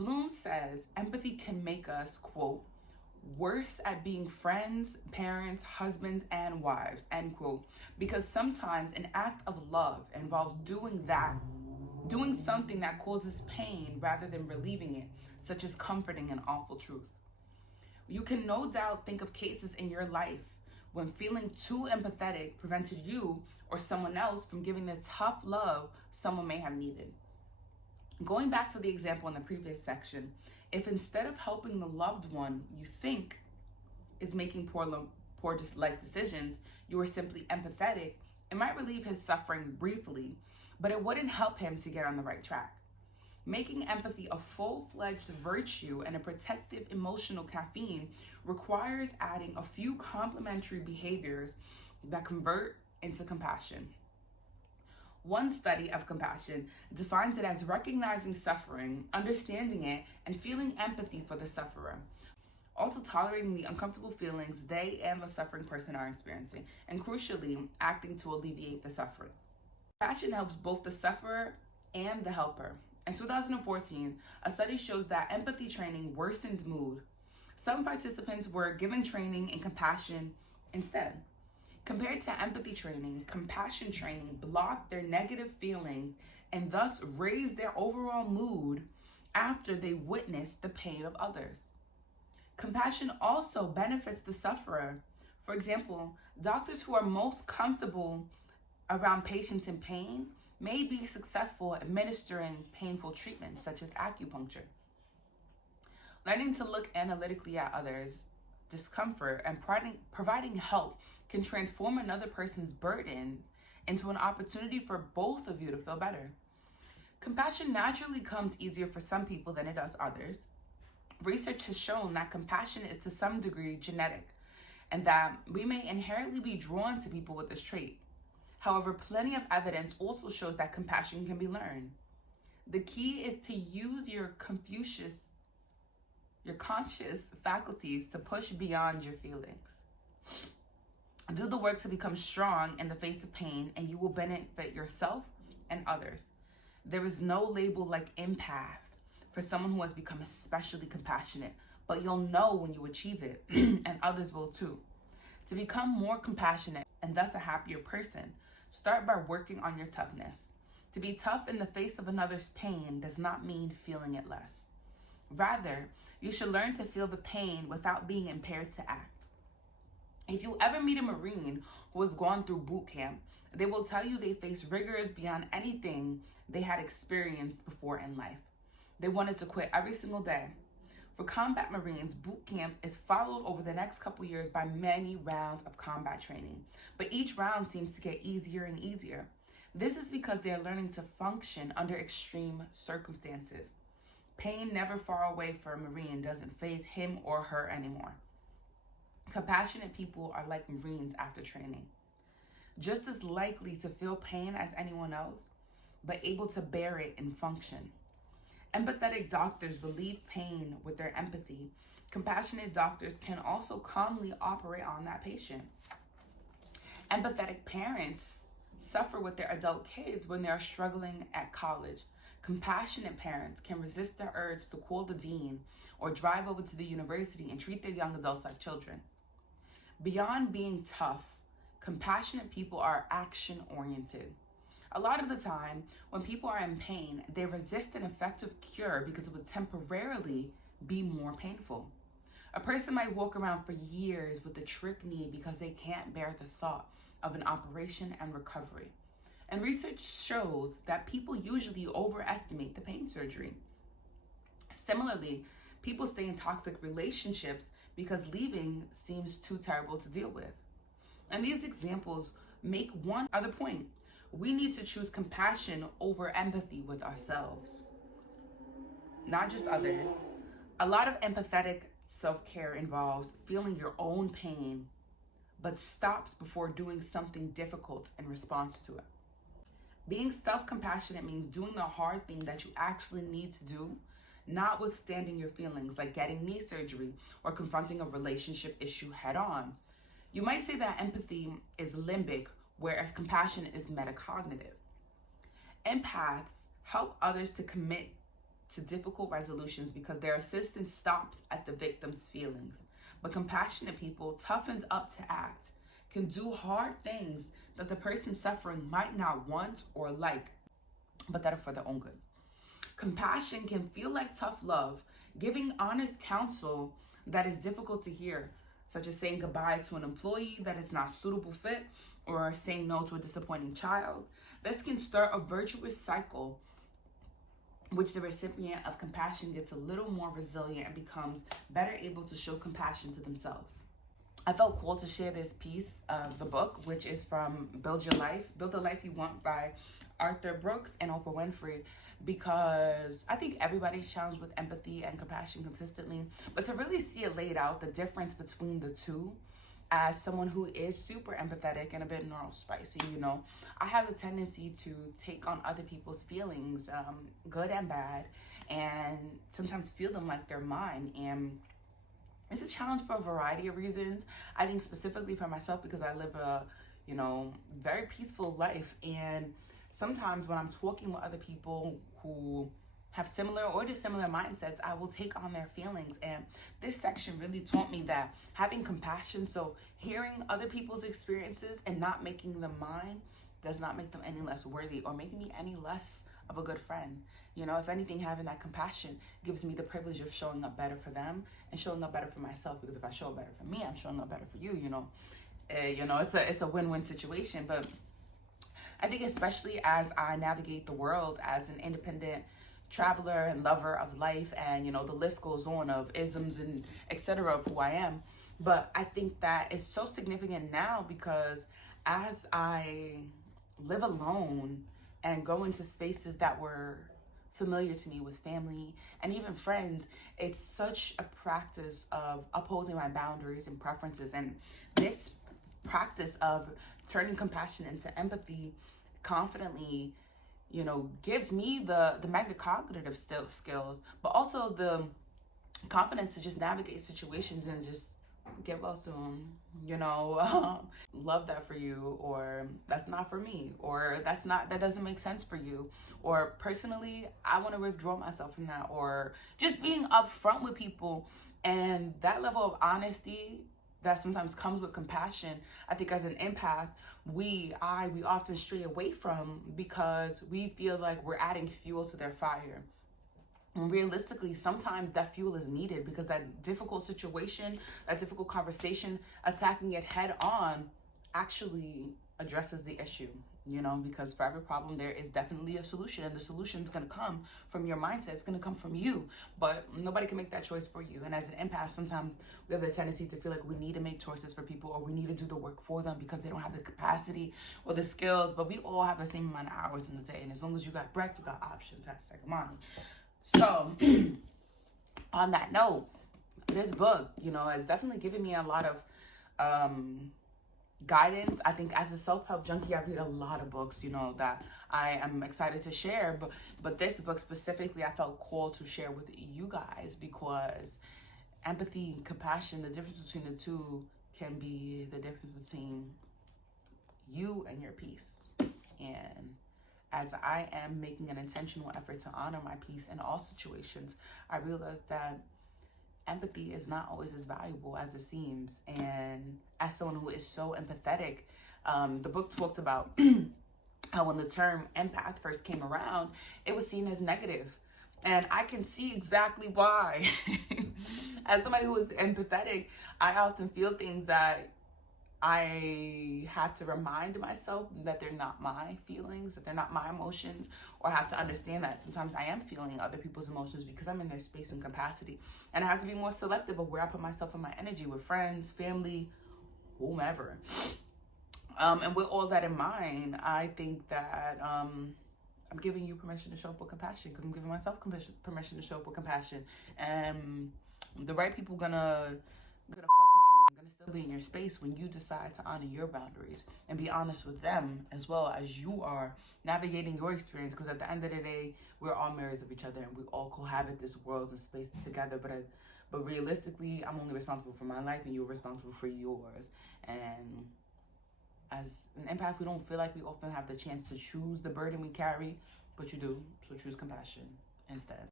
Bloom says empathy can make us, quote, worse at being friends, parents, husbands, and wives, end quote, because sometimes an act of love involves doing something that causes pain rather than relieving it, such as comforting an awful truth. You can no doubt think of cases in your life when feeling too empathetic prevented you or someone else from giving the tough love someone may have needed. Going back to the example in the previous section, if instead of helping the loved one you think is making poor life decisions, you were simply empathetic, it might relieve his suffering briefly, but it wouldn't help him to get on the right track. Making empathy a full-fledged virtue and a protective emotional caffeine requires adding a few complementary behaviors that convert into compassion. One study of compassion defines it as recognizing suffering, understanding it, and feeling empathy for the sufferer. Also tolerating the uncomfortable feelings they and the suffering person are experiencing, and crucially, acting to alleviate the suffering. Compassion helps both the sufferer and the helper. In 2014, a study shows that empathy training worsened mood. Some participants were given training in compassion instead. Compared to empathy training, compassion training blocked their negative feelings and thus raised their overall mood after they witnessed the pain of others. Compassion also benefits the sufferer. For example, doctors who are most comfortable around patients in pain may be successful administering painful treatments such as acupuncture. Learning to look analytically at others' discomfort and providing help can transform another person's burden into an opportunity for both of you to feel better. Compassion naturally comes easier for some people than it does others. Research has shown that compassion is to some degree genetic, and that we may inherently be drawn to people with this trait. However, plenty of evidence also shows that compassion can be learned. The key is to use your conscious faculties to push beyond your feelings. Do the work to become strong in the face of pain, and you will benefit yourself and others. There is no label like empath for someone who has become especially compassionate, but you'll know when you achieve it, and others will too. To become more compassionate and thus a happier person, start by working on your toughness. To be tough in the face of another's pain does not mean feeling it less. Rather, you should learn to feel the pain without being impaired to act. If you ever meet a Marine who has gone through boot camp, they will tell you they face rigors beyond anything they had experienced before in life. They wanted to quit every single day. For combat Marines, boot camp is followed over the next couple years by many rounds of combat training, but each round seems to get easier and easier. This is because they are learning to function under extreme circumstances. Pain never far away for a Marine doesn't faze him or her anymore. Compassionate people are like Marines after training, just as likely to feel pain as anyone else, but able to bear it and function. Empathetic doctors relieve pain with their empathy. Compassionate doctors can also calmly operate on that patient. Empathetic parents suffer with their adult kids when they are struggling at college. Compassionate parents can resist the urge to call the dean or drive over to the university and treat their young adults like children. Beyond being tough, compassionate people are action-oriented. A lot of the time, when people are in pain, they resist an effective cure because it would temporarily be more painful. A person might walk around for years with a trick knee because they can't bear the thought of an operation and recovery. And research shows that people usually overestimate the pain surgery. Similarly, people stay in toxic relationships because leaving seems too terrible to deal with. And these examples make one other point. We need to choose compassion over empathy with ourselves, not just others. A lot of empathetic self-care involves feeling your own pain, but stops before doing something difficult in response to it. Being self-compassionate means doing the hard thing that you actually need to do, not withstanding your feelings, like getting knee surgery or confronting a relationship issue head on. You might say that empathy is limbic, whereas compassion is metacognitive. Empaths help others to commit to difficult resolutions because their assistance stops at the victim's feelings. But compassionate people, toughened up to act, can do hard things that the person suffering might not want or like, but that are for their own good. Compassion can feel like tough love, giving honest counsel that is difficult to hear, such as saying goodbye to an employee that is not suitable fit or saying no to a disappointing child. This can start a virtuous cycle, which the recipient of compassion gets a little more resilient and becomes better able to show compassion to themselves. I felt called to share this piece of the book, which is from Build the Life You Want by Arthur Brooks and Oprah Winfrey, because I think everybody's challenged with empathy and compassion consistently, but to really see it laid out, the difference between the two, as someone who is super empathetic and a bit neurospicy, I have a tendency to take on other people's feelings, good and bad, and sometimes feel them like they're mine. And it's a challenge for a variety of reasons. I think specifically for myself because I live a, very peaceful life. And sometimes when I'm talking with other people who have similar or dissimilar mindsets, I will take on their feelings. And this section really taught me that having compassion, so hearing other people's experiences and not making them mine, does not make them any less worthy or make me any less of a good friend. If anything, having that compassion gives me the privilege of showing up better for them and showing up better for myself, because if I show up better for me, I'm showing up better for you. It's a win-win situation. But I think especially as I navigate the world as an independent traveler and lover of life, and the list goes on of isms and etc. of who I am, but I think that it's so significant now because as I live alone and go into spaces that were familiar to me with family and even friends, it's such a practice of upholding my boundaries and preferences. And this practice of turning compassion into empathy confidently, gives me the metacognitive skills, but also the confidence to just navigate situations and just get well soon, love that for you, or that's not for me, or that doesn't make sense for you, or personally, I want to withdraw myself from that, or just being upfront with people. And that level of honesty that sometimes comes with compassion, I think as an empath, we often stray away from because we feel like we're adding fuel to their fire. And realistically, sometimes that fuel is needed because that difficult situation, that difficult conversation, attacking it head on actually addresses the issue, because for every problem there is definitely a solution, and the solution is going to come from your mindset. It's going to come from you, but nobody can make that choice for you. And as an empath, sometimes we have the tendency to feel like we need to make choices for people, or we need to do the work for them because they don't have the capacity or the skills. But we all have the same amount of hours in the day, and as long as you got breath, you got options. Hashtag mommy. So on that note, this book, has definitely given me a lot of guidance. I think as a self-help junkie, I read a lot of books, that I am excited to share. But this book specifically, I felt called to share with you guys because empathy and compassion, the difference between the two can be the difference between you and your peace. And as I am making an intentional effort to honor my peace in all situations, I realized that empathy is not always as valuable as it seems. And as someone who is so empathetic, the book talks about how when the term empath first came around, it was seen as negative. And I can see exactly why. As somebody who is empathetic, I often feel things that I have to remind myself that they're not my feelings, that they're not my emotions, or I have to understand that sometimes I am feeling other people's emotions because I'm in their space and capacity. And I have to be more selective of where I put myself and my energy with friends, family, whomever. And with all that in mind, I think that I'm giving you permission to show up with compassion because I'm giving myself permission to show up with compassion. And the right people gonna fuck with you. I'm gonna still be in your space when you decide to honor your boundaries and be honest with them as well as you are navigating your experience. Because at the end of the day, we're all mirrors of each other and we all cohabit this world and space together. But realistically, I'm only responsible for my life and you're responsible for yours. And as an empath, we don't feel like we often have the chance to choose the burden we carry, but you do. So choose compassion instead.